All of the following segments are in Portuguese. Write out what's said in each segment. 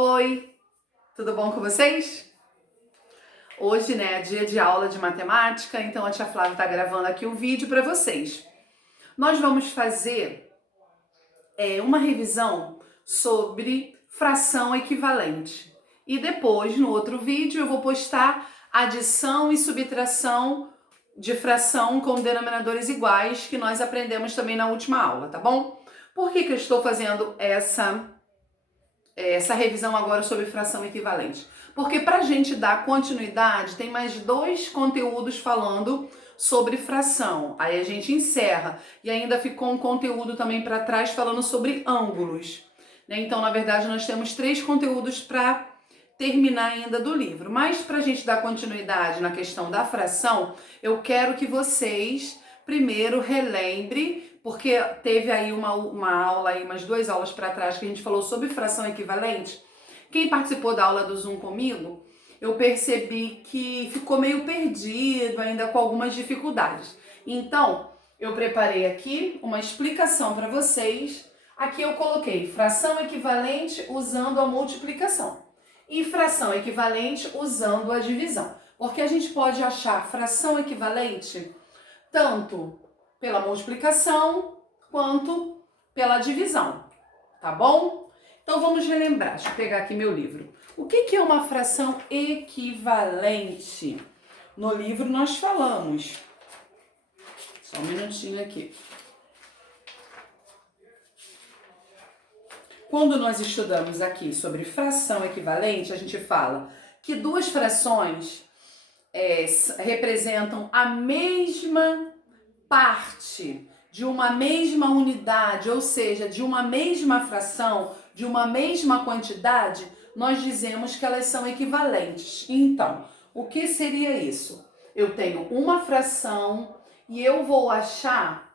Oi, tudo bom com vocês? Hoje, é dia de aula de matemática, então a tia Flávia está gravando aqui um vídeo para vocês. Nós vamos fazer uma revisão sobre fração equivalente. E depois, no outro vídeo, eu vou postar adição e subtração de fração com denominadores iguais, que nós aprendemos também na última aula, tá bom? Por que eu estou fazendo essa revisão agora sobre fração equivalente? Porque para a gente dar continuidade, tem mais 2 conteúdos falando sobre fração. Aí a gente encerra. E ainda ficou um conteúdo também para trás falando sobre ângulos. Então, na verdade, nós temos 3 conteúdos para terminar ainda do livro. Mas para a gente dar continuidade na questão da fração, eu quero que vocês primeiro relembrem, porque teve aí uma aula, aí, umas 2 aulas para trás, que a gente falou sobre fração equivalente. Quem participou da aula do Zoom comigo, eu percebi que ficou meio perdido, ainda com algumas dificuldades. Então, eu preparei aqui uma explicação para vocês. Aqui eu coloquei fração equivalente usando a multiplicação e fração equivalente usando a divisão. Porque a gente pode achar fração equivalente tanto pela multiplicação quanto pela divisão, tá bom? Então vamos relembrar, deixa eu pegar aqui meu livro. O que é uma fração equivalente? No livro nós falamos. Só um minutinho aqui. Quando nós estudamos aqui sobre fração equivalente, a gente fala que 2 frações representam a mesma parte de uma mesma unidade, ou seja, de uma mesma fração, de uma mesma quantidade, nós dizemos que elas são equivalentes. Então, o que seria isso? Eu tenho uma fração e eu vou achar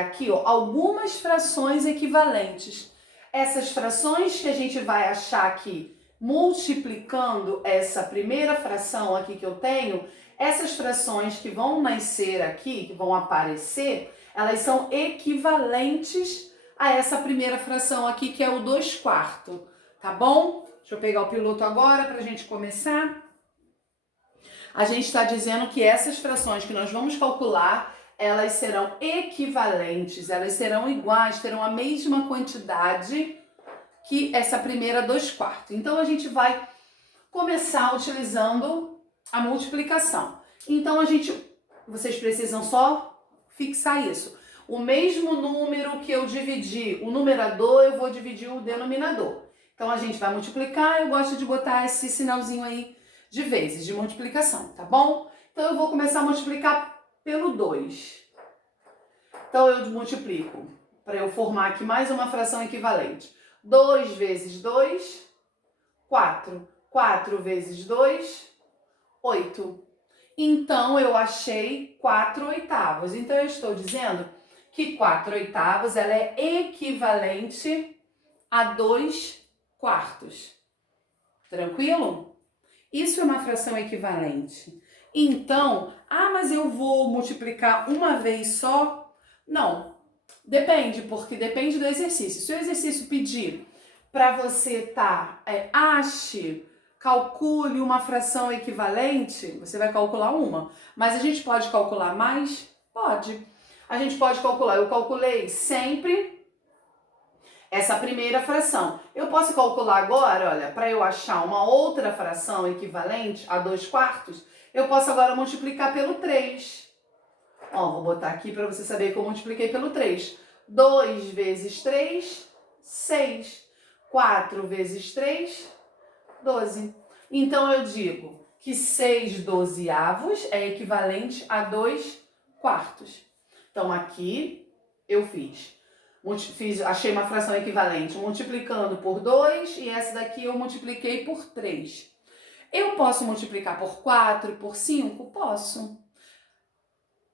aqui, algumas frações equivalentes. Essas frações que a gente vai achar aqui, multiplicando essa primeira fração aqui que eu tenho, essas frações que vão nascer aqui, que vão aparecer, elas são equivalentes a essa primeira fração aqui, que é o 2/4, tá bom? Deixa eu pegar o piloto agora para a gente começar. A gente está dizendo que essas frações que nós vamos calcular, elas serão equivalentes, elas serão iguais, terão a mesma quantidade que essa primeira 2/4. Então, a gente vai começar utilizando a multiplicação. Então, vocês precisam só fixar isso. O mesmo número que eu dividi o numerador, eu vou dividir o denominador. Então, a gente vai multiplicar, eu gosto de botar esse sinalzinho aí de vezes, de multiplicação, tá bom? Então, eu vou começar a multiplicar pelo 2. Então, eu multiplico, para eu formar aqui mais uma fração equivalente. 2 vezes 2, 4. 4 vezes 2, 8. Então, eu achei 4/8. Então, eu estou dizendo que 4/8 ela é equivalente a 2/4. Tranquilo? Isso é uma fração equivalente. Então, mas eu vou multiplicar uma vez só? Não. Depende, porque depende do exercício. Se o exercício pedir para você calcule uma fração equivalente, você vai calcular uma. Mas a gente pode calcular mais? Pode. A gente pode calcular. Eu calculei sempre essa primeira fração. Eu posso calcular agora, olha, para eu achar uma outra fração equivalente a 2/4, eu posso agora multiplicar pelo 3. Vou botar aqui para você saber que eu multipliquei pelo 3. 2 vezes 3, 6. 4 vezes 3, 12. Então, eu digo que 6/12 é equivalente a 2/4. Então, aqui eu achei uma fração equivalente multiplicando por 2 e essa daqui eu multipliquei por 3. Eu posso multiplicar por 4 e por 5? Posso.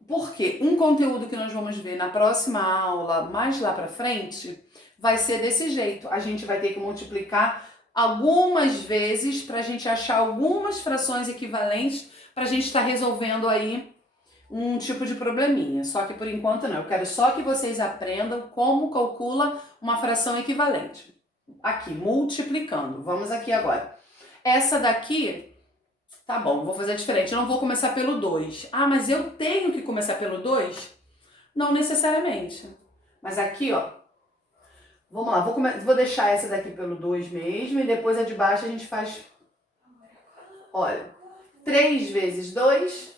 Porque um conteúdo que nós vamos ver na próxima aula, mais lá para frente, vai ser desse jeito. A gente vai ter que multiplicar algumas vezes para a gente achar algumas frações equivalentes para a gente estar resolvendo aí um tipo de probleminha. Só que por enquanto não. Eu quero só que vocês aprendam como calcula uma fração equivalente. aqui, multiplicando. Vamos aqui agora. Essa daqui, tá bom, vou fazer diferente. Eu não vou começar pelo 2. Ah, mas eu tenho que começar pelo 2? Não necessariamente. Mas aqui, ó, vamos lá, vou deixar essa daqui pelo 2 mesmo e depois a de baixo a gente faz... Olha, 3 vezes 2,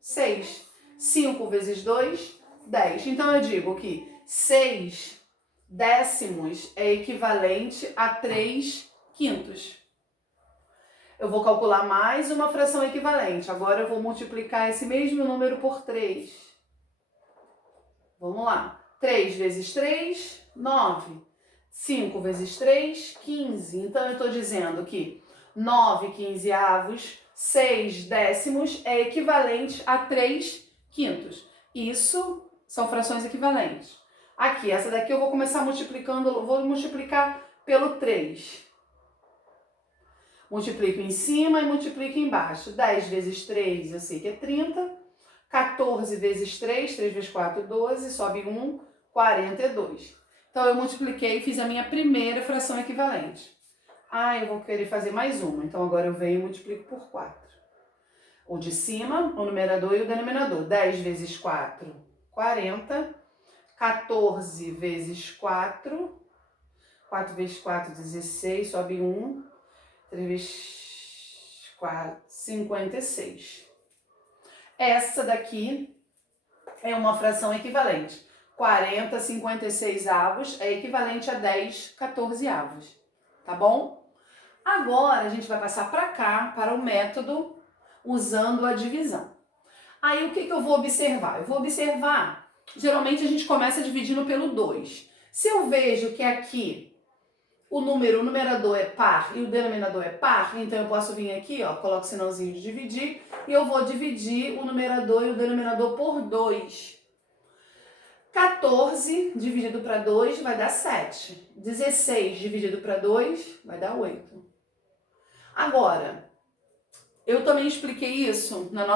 6. 5 vezes 2, 10. Então eu digo que 6 décimos é equivalente a 3 quintos. Eu vou calcular mais uma fração equivalente. Agora eu vou multiplicar esse mesmo número por 3. Vamos lá. 3 vezes 3, 9. 5 vezes 3, 15. Então eu estou dizendo que 9 quinzeavos, 6 décimos é equivalente a 3 quintos. Isso são frações equivalentes. Aqui, essa daqui eu vou começar multiplicando, vou multiplicar pelo 3. Multiplico em cima e multiplico embaixo. 10 vezes 3, eu sei que é 30. 14 vezes 3, 3 vezes 4, 12, sobe 1, 42. Então, eu multipliquei e fiz a minha primeira fração equivalente. Ah, eu vou querer fazer mais uma. Então, agora eu venho e multiplico por 4. O de cima, o numerador e o denominador. 10 vezes 4, 40. 14 vezes 4. 4 vezes 4, 16, sobe 1. 3 vezes 4, 56. Essa daqui é uma fração equivalente. 40 56 avos é equivalente a 10 14 avos. Tá bom? Agora a gente vai passar para cá, para o método usando a divisão. Aí o que eu vou observar? Eu vou observar, geralmente a gente começa dividindo pelo 2. Se eu vejo que aqui o numerador é par e o denominador é par, então eu posso vir aqui, ó, coloco o sinalzinho de dividir e eu vou dividir o numerador e o denominador por 2. 14 dividido para 2 vai dar 7. 16 dividido para 2 vai dar 8. Agora, eu também expliquei isso na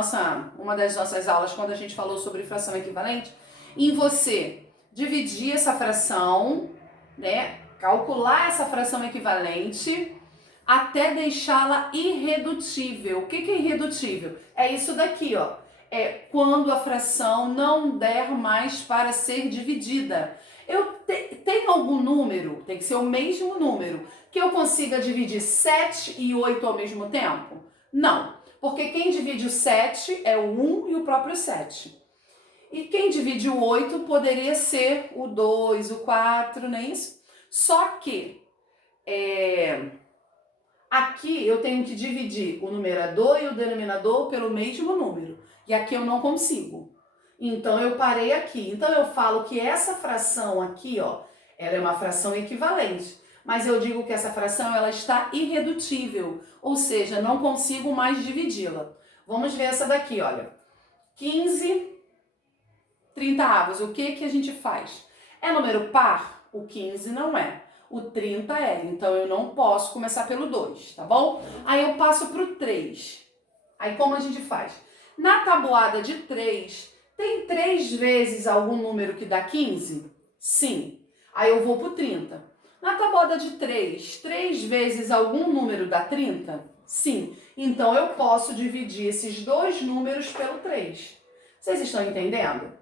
uma das nossas aulas, quando a gente falou sobre fração equivalente, em você dividir essa fração, né? Calcular essa fração equivalente até deixá-la irredutível. O que é irredutível? É isso daqui, ó. É quando a fração não der mais para ser dividida. Tem algum número, tem que ser o mesmo número, que eu consiga dividir 7 e 8 ao mesmo tempo? Não, porque quem divide o 7 é o 1 e o próprio 7. E quem divide o 8 poderia ser o 2, o 4, não é isso? Só que aqui eu tenho que dividir o numerador e o denominador pelo mesmo número. E aqui eu não consigo. Então eu parei aqui. Então eu falo que essa fração aqui, ó, ela é uma fração equivalente. Mas eu digo que essa fração ela está irredutível. Ou seja, não consigo mais dividi-la. Vamos ver essa daqui, olha. 15 30avos. O que a gente faz? É número par? O 15 não é. O 30 é. Então, eu não posso começar pelo 2, tá bom? Aí, eu passo para o 3. Aí, como a gente faz? Na tabuada de 3, tem 3 vezes algum número que dá 15? Sim. Aí, eu vou para o 30. Na tabuada de 3, 3 vezes algum número dá 30? Sim. Então, eu posso dividir esses dois números pelo 3. Vocês estão entendendo?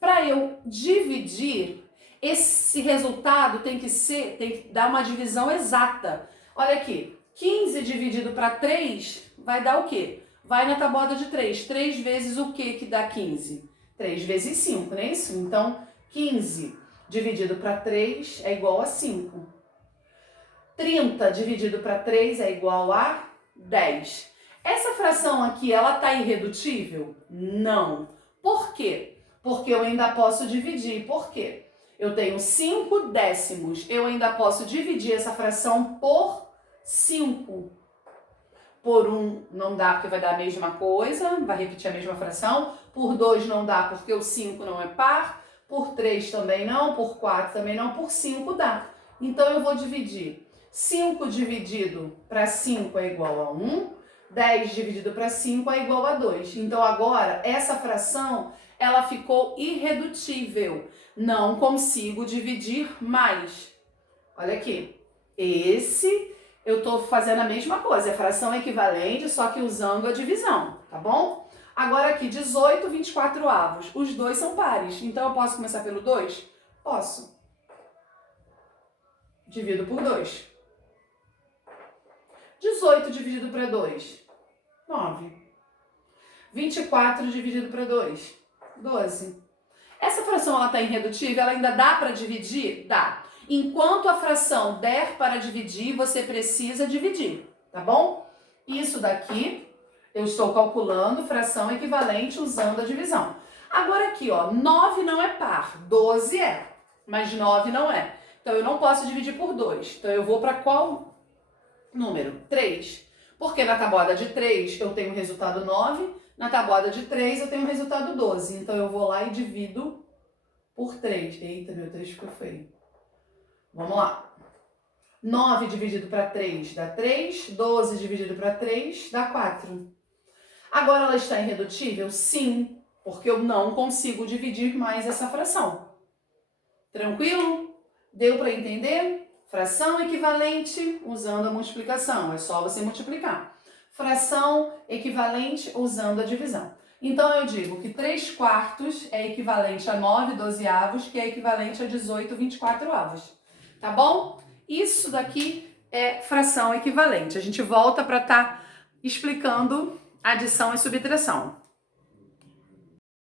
Para eu dividir, esse resultado tem que dar uma divisão exata. Olha aqui, 15 dividido para 3 vai dar o quê? Vai na tabuada de 3. 3 vezes o que dá 15? 3 vezes 5, não é isso? Então, 15 dividido para 3 é igual a 5. 30 dividido para 3 é igual a 10. Essa fração aqui, ela está irredutível? Não. Por quê? Porque eu ainda posso dividir. Por quê? Eu tenho 5 décimos. Eu ainda posso dividir essa fração por 5. Por 1 não dá porque vai dar a mesma coisa, vai repetir a mesma fração. Por 2 não dá porque o 5 não é par. Por 3 também não. Por 4 também não. Por 5 dá. Então eu vou dividir. 5 dividido para 5 é igual a 1. 10 dividido para 5 é igual a 2. Então agora essa fração ela ficou irredutível. Não consigo dividir mais. Olha aqui. Esse eu estou fazendo a mesma coisa, é fração equivalente, só que usando a divisão, tá bom? Agora aqui, 18 24avos. Os dois são pares, então eu posso começar pelo 2? Posso. Divido por 2. 18 dividido para 2, 9. 24 dividido para 2, 12. Essa fração ela está irredutível, ela ainda dá para dividir? Dá. Enquanto a fração der para dividir, você precisa dividir, tá bom? Isso daqui, eu estou calculando fração equivalente usando a divisão. Agora aqui, ó, 9 não é par, 12 é, mas 9 não é. Então, eu não posso dividir por 2. Então, eu vou para qual número? 3. Porque na tabuada de 3 eu tenho o resultado 9, na tabuada de 3 eu tenho o resultado 12. Então, eu vou lá e divido por 3. Eita, meu 3 ficou feio. Vamos lá. 9 dividido para 3 dá 3. 12 dividido para 3 dá 4. Agora ela está irredutível? Sim, porque eu não consigo dividir mais essa fração. Tranquilo? Deu para entender? Fração equivalente usando a multiplicação. É só você multiplicar. Fração equivalente usando a divisão. Então, eu digo que 3/4 é equivalente a 9 12avos, que é equivalente a 18 24avos. Tá bom? Isso daqui é fração equivalente. A gente volta para estar explicando adição e subtração.